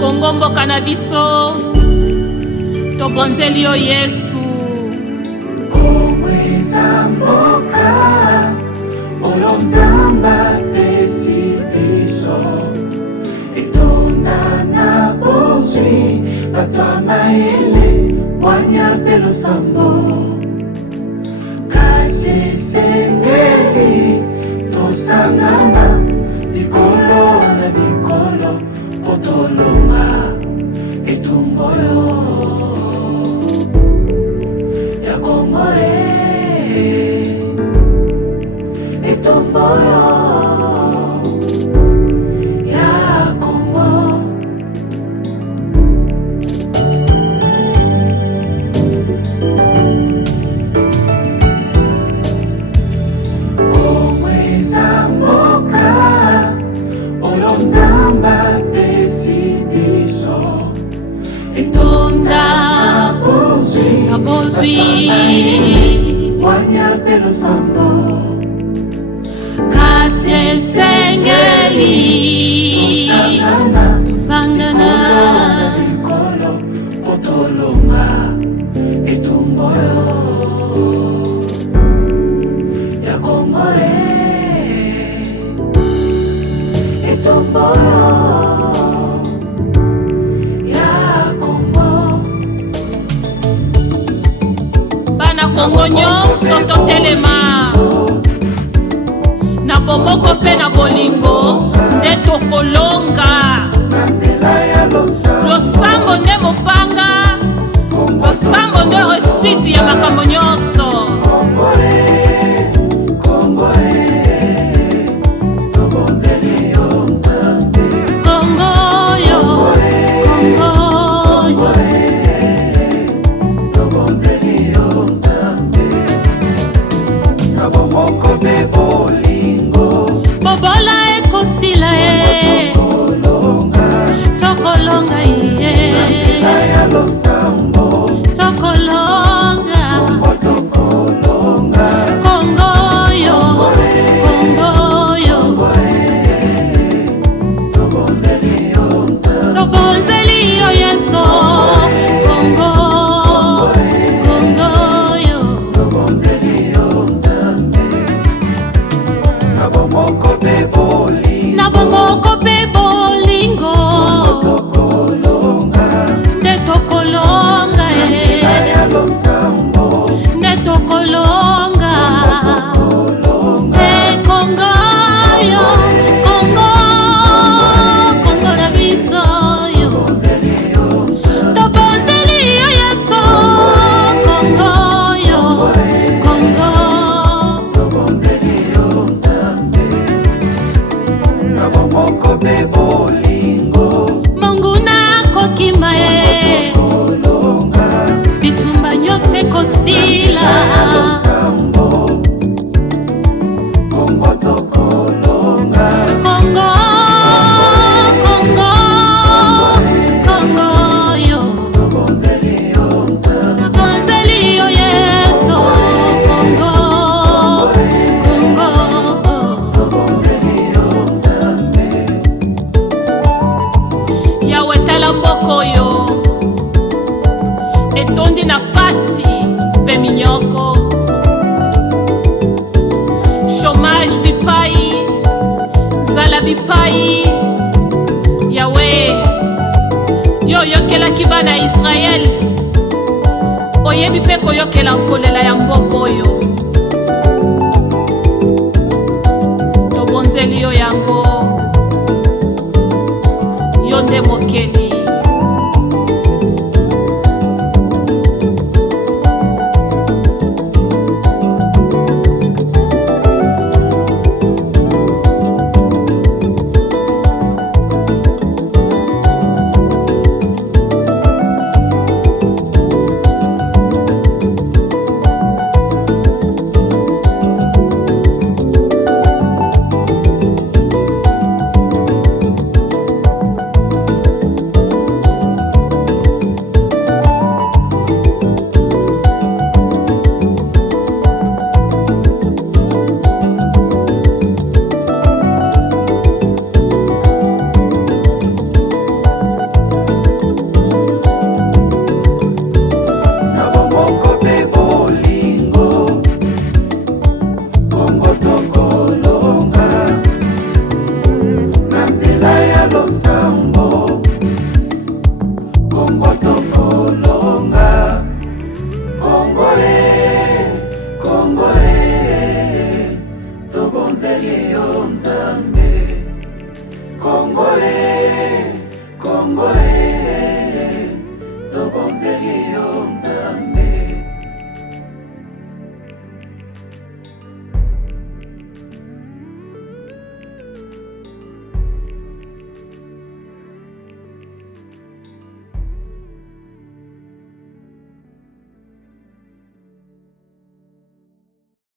Kongo mboka na biso tobonzeli yo Yesu. Kongo eza mboka oyo Nzambe apesi biso, etonda na bozwi bato ya mayele bwanya mpe losambo. Kasi esengeli tosangana likolo na likolo po tolonga etumbu ya Kongo, etumbu ya Kongo. Kongo eza mboka oyo Nzambe apesi biso, etonda na bozwi bwanya mpe losambo. Kasi esengeli tosangana likolo po tolonga etumbu ya Kongo, etumbu ya Kongo. bana Kongo nyonso totelema na bomoko mpe na bolingo nde tokolonga. Losambo nde mopanga, losambo nde resiti ya makambo nyonso. Bobola ekosila e tokolonga iye tokolonga Kongo yo, Kongo yo tobonzeli yo Yesu. Kongo, Kongo yo na bomoko pe bolingo nde tokolonga nde tokolonga Kongo yo, Kongo, Kongo na biso yo tobonzeli yo Yesu. Kongo yo, Kongo Monguna kokima e bitumba nyonso ekosila. Kongo, Kongo, Kongo yo tobonzeli yo Yesu. Kongo, Kongo Yawe tala mboka oyo etondi na pasi mpe minyoko, chômage bipai, zala bipai. Yawe yo oyokelaki bana Israel, oyebi mpe koyokela kolela ya mboka oyo. Tobonzeli yo yango, yo nde mokeli. tonzeli yo Nzambe. Kongo e, Kongo e.